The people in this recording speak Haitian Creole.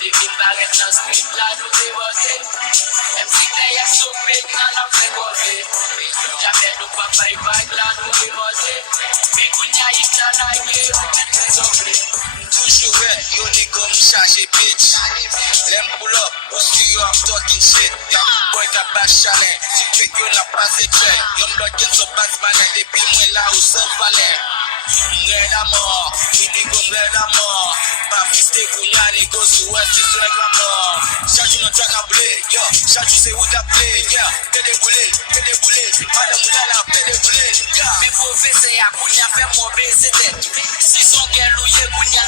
They been barret nan street la nou te bote. MC Clay soupe nan ap fe gobe. Jamais nou pa bay bag la nou te bote. Bikunya yik nan lage, men fe zoble. Toujours red, yo nigga me charge bitch. Let me pull up, what's you up talking shit? Yeah, boy ka bash challenge. Si tu yo n'a pas de train. Yo m'bloqué so back man, depuis moi là où ça valait. Red à mort, ni nigga red à mort. Ma fiste kounya nigga si west is red à mort. Charge no track à blé, yo. Charge say who that play, yeah. Pede boulé. Madame Moulala, pede boulé, yeah. Me pou vese ya kounya fe mou beze tet. Si son gen louye kounya